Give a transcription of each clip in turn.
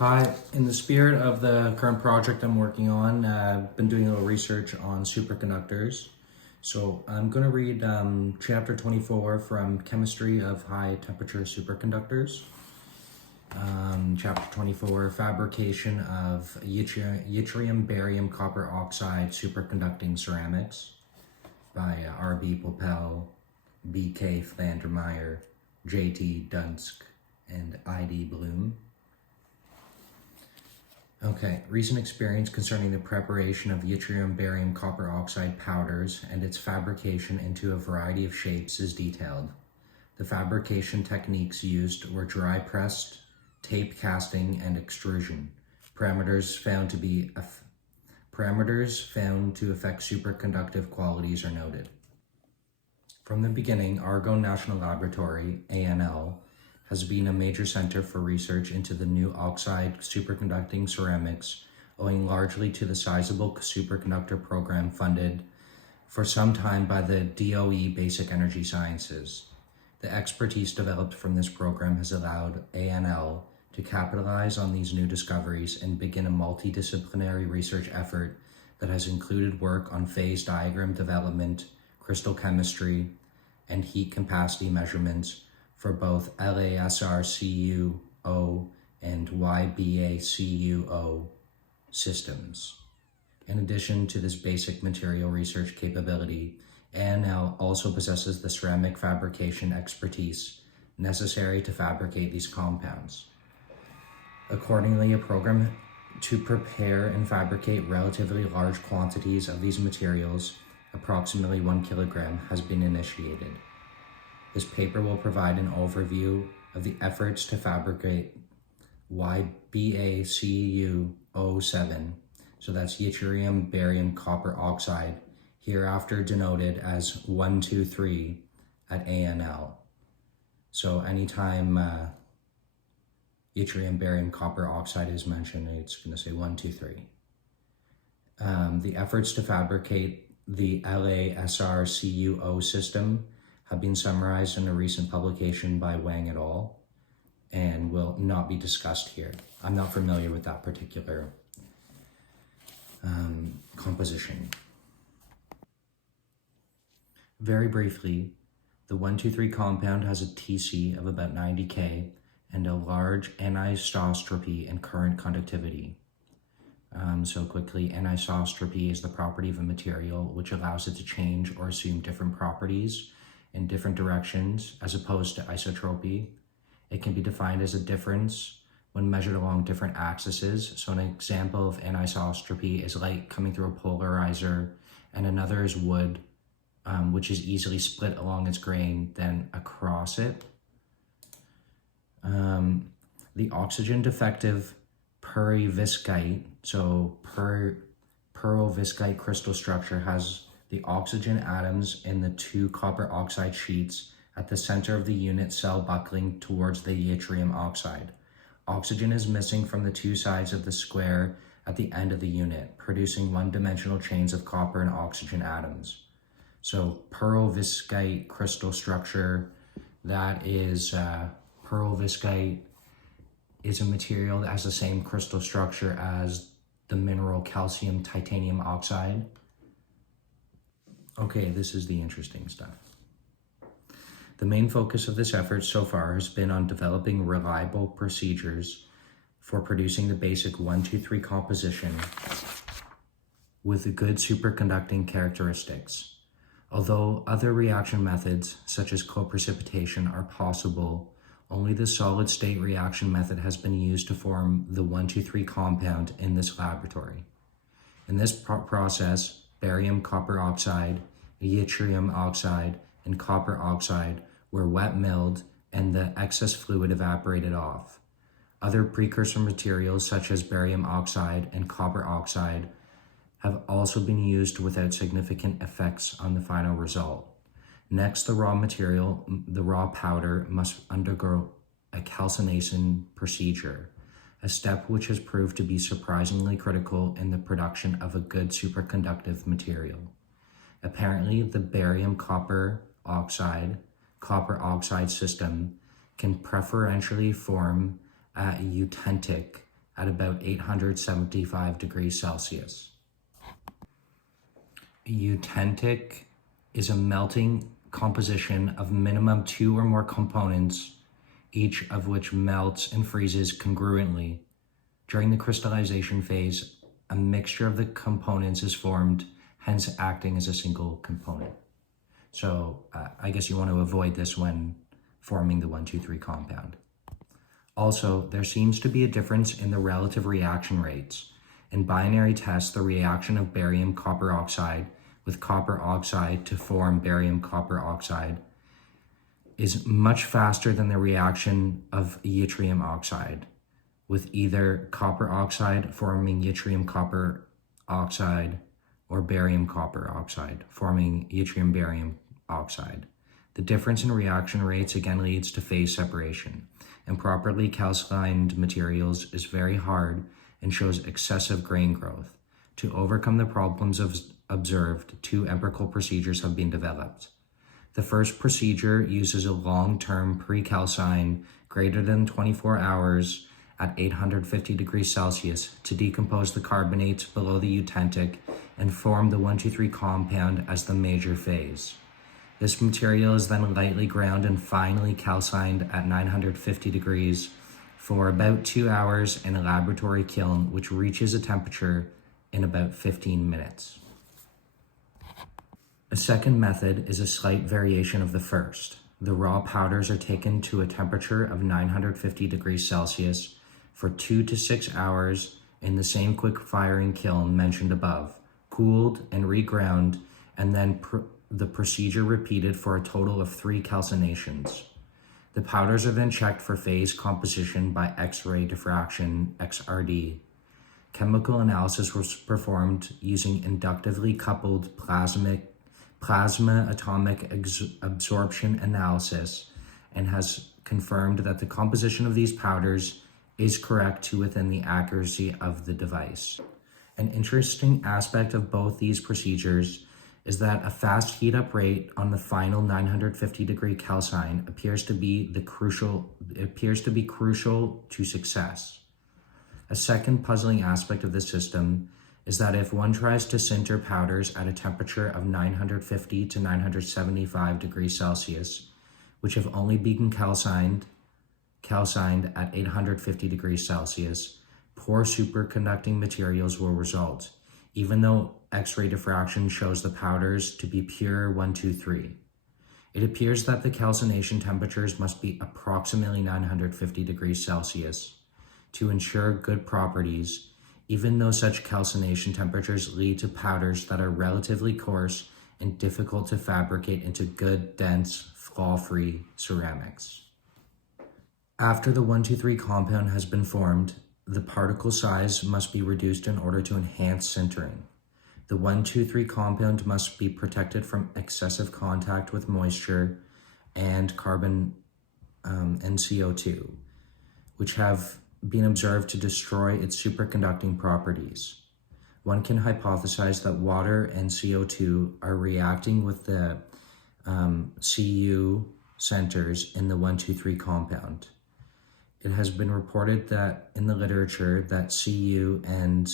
Hi, in the spirit of the current project I'm working on, I've been doing a little research on superconductors. So I'm going to read chapter 24 from Chemistry of High Temperature Superconductors. Chapter 24, Fabrication of Yttrium Barium Copper Oxide Superconducting Ceramics by R.B. Popel, B.K. Flandermeyer, J.T. Dunsk, and I.D. Bloom. Okay, recent experience concerning the preparation of yttrium barium copper oxide powders and its fabrication into a variety of shapes is detailed. The fabrication techniques used were dry pressed, tape casting, and extrusion. Parameters found to affect superconductive qualities are noted. From the beginning, Argonne National Laboratory, ANL, has been a major center for research into the new oxide superconducting ceramics, owing largely to the sizable superconductor program funded for some time by the DOE Basic Energy Sciences. The expertise developed from this program has allowed ANL to capitalize on these new discoveries and begin a multidisciplinary research effort that has included work on phase diagram development, crystal chemistry, and heat capacity measurements for both LASRCuO and YBACuO systems. In addition to this basic material research capability, ANL also possesses the ceramic fabrication expertise necessary to fabricate these compounds. Accordingly, a program to prepare and fabricate relatively large quantities of these materials, approximately 1 kilogram, has been initiated. This paper will provide an overview of the efforts to fabricate YBACuO7, so that's yttrium barium copper oxide, hereafter denoted as 123 at ANL. So anytime yttrium barium copper oxide is mentioned, it's going to say 123. The efforts to fabricate the LASRCuO system have been summarized in a recent publication by Wang et al. And will not be discussed here. I'm not familiar with that particular composition. Very briefly, the 123 compound has a TC of about 90 K and a large anisotropy and current conductivity. So quickly, anisotropy is the property of a material which allows it to change or assume different properties in different directions as opposed to isotropy. It can be defined as a difference when measured along different axes. So an example of anisotropy is light coming through a polarizer, and another is wood, which is easily split along its grain than across it. The oxygen defective perovskite, so perovskite crystal structure has the oxygen atoms in the two copper oxide sheets at the center of the unit cell buckling towards the yttrium oxide. Oxygen is missing from the two sides of the square at the end of the unit, producing one-dimensional chains of copper and oxygen atoms. So perovskite crystal structure, that is perovskite is a material that has the same crystal structure as the mineral calcium titanium oxide. Okay, this is the interesting stuff. The main focus of this effort so far has been on developing reliable procedures for producing the basic 123 composition with good superconducting characteristics. Although other reaction methods, such as co-precipitation, are possible, only the solid state reaction method has been used to form the 123 compound in this laboratory. In this process, barium copper oxide, yttrium oxide, and copper oxide were wet milled and the excess fluid evaporated off. Other precursor materials such as barium oxide and copper oxide have also been used without significant effects on the final result. Next, the raw powder must undergo a calcination procedure, a step which has proved to be surprisingly critical in the production of a good superconductive material. Apparently, the barium copper oxide system can preferentially form at eutentic at about 875 degrees Celsius. A eutentic is a melting composition of minimum 2 or more components, each of which melts and freezes congruently. During the crystallization phase, a mixture of the components is formed, hence acting as a single component. So I guess you want to avoid this when forming the 1,2,3 compound. Also, there seems to be a difference in the relative reaction rates. In binary tests, the reaction of barium copper oxide with copper oxide to form barium copper oxide is much faster than the reaction of yttrium oxide with either copper oxide forming yttrium copper oxide or barium copper oxide forming yttrium barium oxide. The difference in reaction rates again leads to phase separation. Improperly calcined materials is very hard and shows excessive grain growth. To overcome the problems observed, 2 empirical procedures have been developed. The first procedure uses a long-term pre-calcine greater than 24 hours at 850 degrees Celsius to decompose the carbonates below the eutentic and form the 1,2,3 compound as the major phase. This material is then lightly ground and finely calcined at 950 degrees for about 2 hours in a laboratory kiln, which reaches a temperature in about 15 minutes. A second method is a slight variation of the first. The raw powders are taken to a temperature of 950 degrees Celsius for 2 to 6 hours in the same quick firing kiln mentioned above, cooled and reground, and then the procedure repeated for a total of 3 calcinations. The powders are then checked for phase composition by X-ray diffraction, XRD. Chemical analysis was performed using inductively coupled plasma atomic absorption analysis and has confirmed that the composition of these powders is correct to within the accuracy of the device. An interesting aspect of both these procedures is that a fast heat-up rate on the final 950 degree calcine appears to be crucial to success. A second puzzling aspect of this system is that if one tries to sinter powders at a temperature of 950 to 975 degrees Celsius, which have only been calcined at 850 degrees Celsius, poor superconducting materials will result, even though X-ray diffraction shows the powders to be pure 1,2,3. It appears that the calcination temperatures must be approximately 950 degrees Celsius to ensure good properties, even though such calcination temperatures lead to powders that are relatively coarse and difficult to fabricate into good, dense, flaw-free ceramics. After the 1,2,3 compound has been formed, the particle size must be reduced in order to enhance sintering. The 1,2,3 compound must be protected from excessive contact with moisture and carbon and CO2, which have been observed to destroy its superconducting properties. One can hypothesize that water and CO2 are reacting with the Cu centers in the 1,2,3 compound. It has been reported that in the literature that Cu and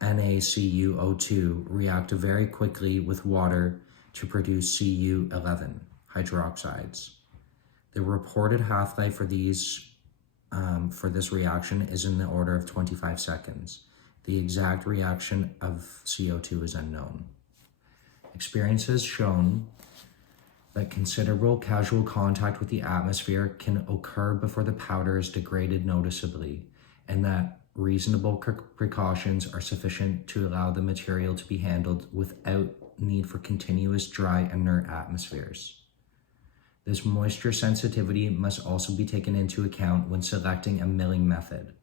NaCuO2 react very quickly with water to produce Cu11 hydroxides. The reported half-life for this reaction is in the order of 25 seconds. The exact reaction of CO2 is unknown. Experience has shown that considerable casual contact with the atmosphere can occur before the powder is degraded noticeably, and that reasonable precautions are sufficient to allow the material to be handled without need for continuous dry, inert atmospheres. This moisture sensitivity must also be taken into account when selecting a milling method.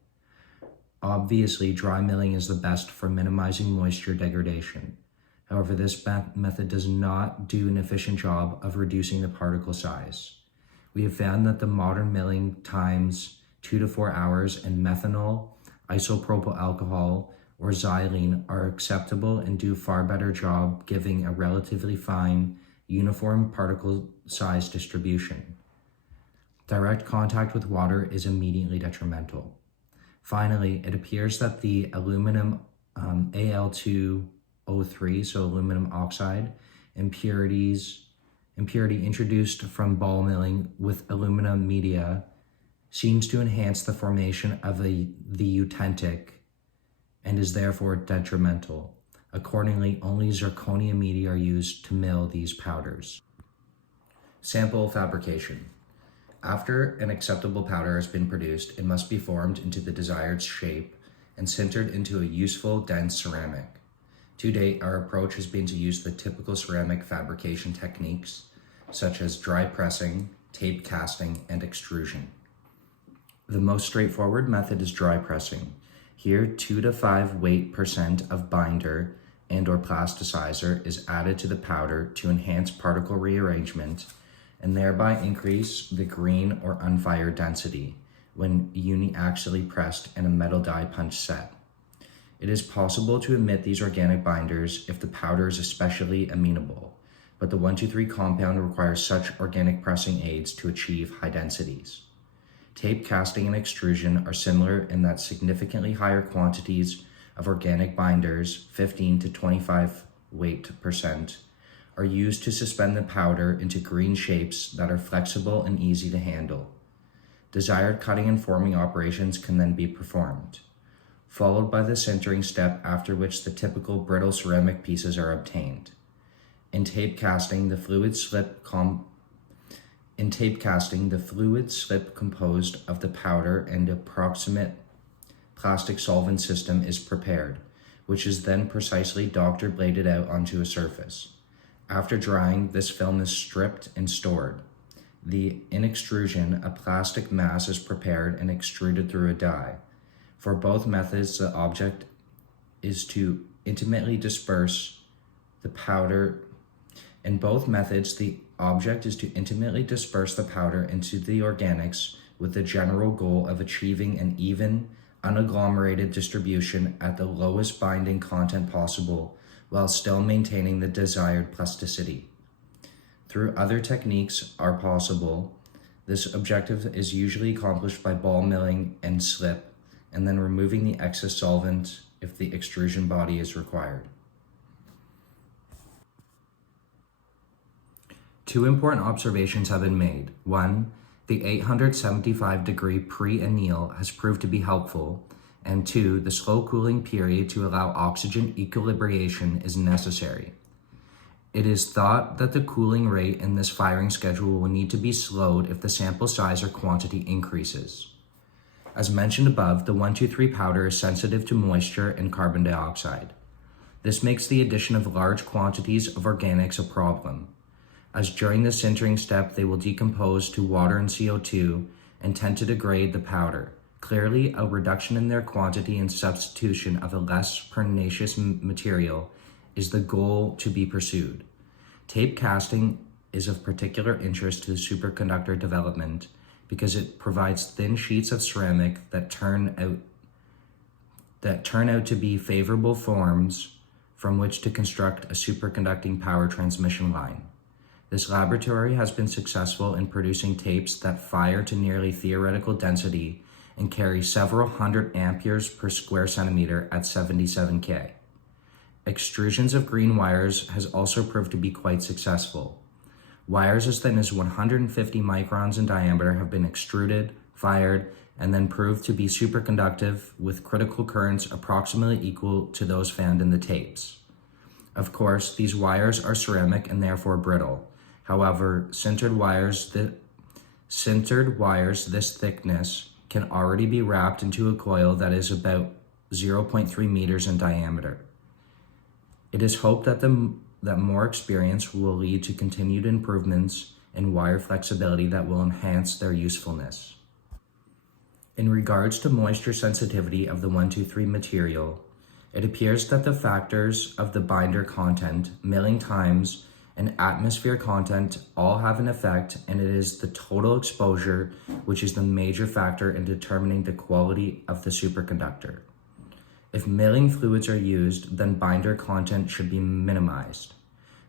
Obviously, dry milling is the best for minimizing moisture degradation. However, this method does not do an efficient job of reducing the particle size. We have found that the modern milling times 2 to 4 hours and methanol, isopropyl alcohol, or xylene are acceptable and do far better job giving a relatively fine, uniform particle size distribution. Direct contact with water is immediately detrimental. Finally, it appears that the aluminum Al2O3, so aluminum oxide, impurity introduced from ball milling with aluminum media seems to enhance the formation of the eutentic and is therefore detrimental. Accordingly, only zirconia media are used to mill these powders. Sample fabrication. After an acceptable powder has been produced, it must be formed into the desired shape and sintered into a useful, dense ceramic. To date, our approach has been to use the typical ceramic fabrication techniques, such as dry pressing, tape casting, and extrusion. The most straightforward method is dry pressing. Here, 2 to 5 weight% of binder and/or plasticizer is added to the powder to enhance particle rearrangement and thereby increase the green or unfired density when uniaxially pressed in a metal die punch set. It is possible to omit these organic binders if the powder is especially amenable, but the 1,2,3 compound requires such organic pressing aids to achieve high densities. Tape casting and extrusion are similar in that significantly higher quantities of organic binders, 15 to 25 weight%, are used to suspend the powder into green shapes that are flexible and easy to handle. Desired cutting and forming operations can then be performed, followed by the sintering step, after which the typical brittle ceramic pieces are obtained. In tape casting, the fluid slip composed of the powder and approximate plastic solvent system is prepared, which is then precisely doctor bladed out onto a surface. After drying, this film is stripped and stored. In extrusion, a plastic mass is prepared and extruded through a die. For both methods, the object is to intimately disperse the powder. In both methods, the object is to intimately disperse the powder into the organics with the general goal of achieving an even, unagglomerated distribution at the lowest binding content possible, while still maintaining the desired plasticity. Through other techniques are possible. This objective is usually accomplished by ball milling and slip, and then removing the excess solvent if the extrusion body is required. 2 important observations have been made. 1, the 875-degree pre-anneal has proved to be helpful, and 2, the slow cooling period to allow oxygen equilibration is necessary. It is thought that the cooling rate in this firing schedule will need to be slowed if the sample size or quantity increases. As mentioned above, the 1,2,3 powder is sensitive to moisture and carbon dioxide. This makes the addition of large quantities of organics a problem, as during the sintering step they will decompose to water and CO2 and tend to degrade the powder. Clearly, a reduction in their quantity and substitution of a less pernicious material is the goal to be pursued. Tape casting is of particular interest to the superconductor development because it provides thin sheets of ceramic that turn out to be favorable forms from which to construct a superconducting power transmission line. This laboratory has been successful in producing tapes that fire to nearly theoretical density and carry several hundred amperes per square centimeter at 77 K. Extrusions of green wires has also proved to be quite successful. Wires as thin as 150 microns in diameter have been extruded, fired, and then proved to be superconductive with critical currents approximately equal to those found in the tapes. Of course, these wires are ceramic and therefore brittle. However, sintered wires this thickness can already be wrapped into a coil that is about 0.3 meters in diameter. It is hoped that more experience will lead to continued improvements in wire flexibility that will enhance their usefulness. In regards to moisture sensitivity of the 1,2,3 material, it appears that the factors of the binder content, milling times, and atmosphere content all have an effect, and it is the total exposure which is the major factor in determining the quality of the superconductor. If milling fluids are used, then binder content should be minimized.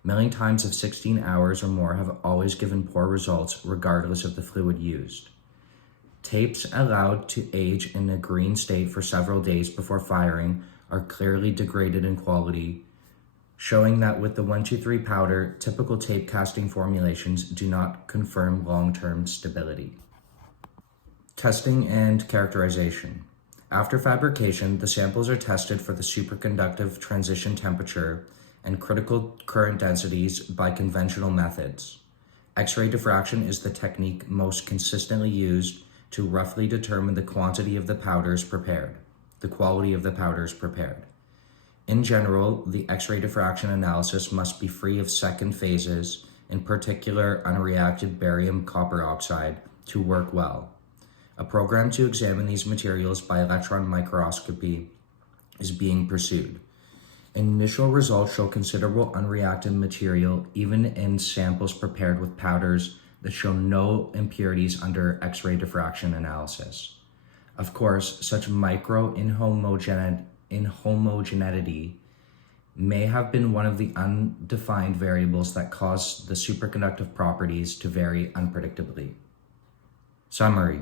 Milling times of 16 hours or more have always given poor results regardless of the fluid used. Tapes allowed to age in a green state for several days before firing are clearly degraded in quality, showing that with the 123 powder, typical tape casting formulations do not confirm long-term stability. Testing and characterization. After fabrication, the samples are tested for the superconductive transition temperature and critical current densities by conventional methods. X-ray diffraction is the technique most consistently used to roughly determine the quantity of the powders prepared, the quality of the powders prepared. In general, the X-ray diffraction analysis must be free of second phases, in particular unreacted barium copper oxide, to work well. A program to examine these materials by electron microscopy is being pursued. Initial results show considerable unreacted material even in samples prepared with powders that show no impurities under X-ray diffraction analysis. Of course, such micro inhomogeneity may have been one of the undefined variables that caused the superconductive properties to vary unpredictably. Summary.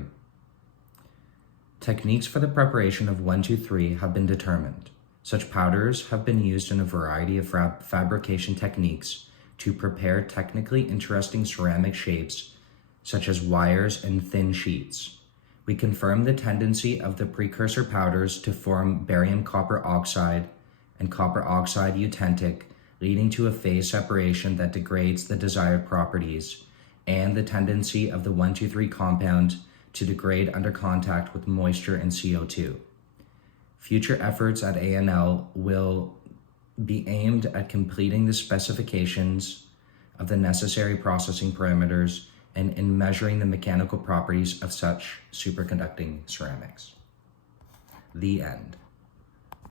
Techniques for the preparation of 123 have been determined. Such powders have been used in a variety of fabrication techniques to prepare technically interesting ceramic shapes, such as wires and thin sheets. We confirm the tendency of the precursor powders to form barium copper oxide and copper oxide eutentic, leading to a phase separation that degrades the desired properties, and the tendency of the 123 compound to degrade under contact with moisture and CO2. Future efforts at ANL will be aimed at completing the specifications of the necessary processing parameters and in measuring the mechanical properties of such superconducting ceramics. The end.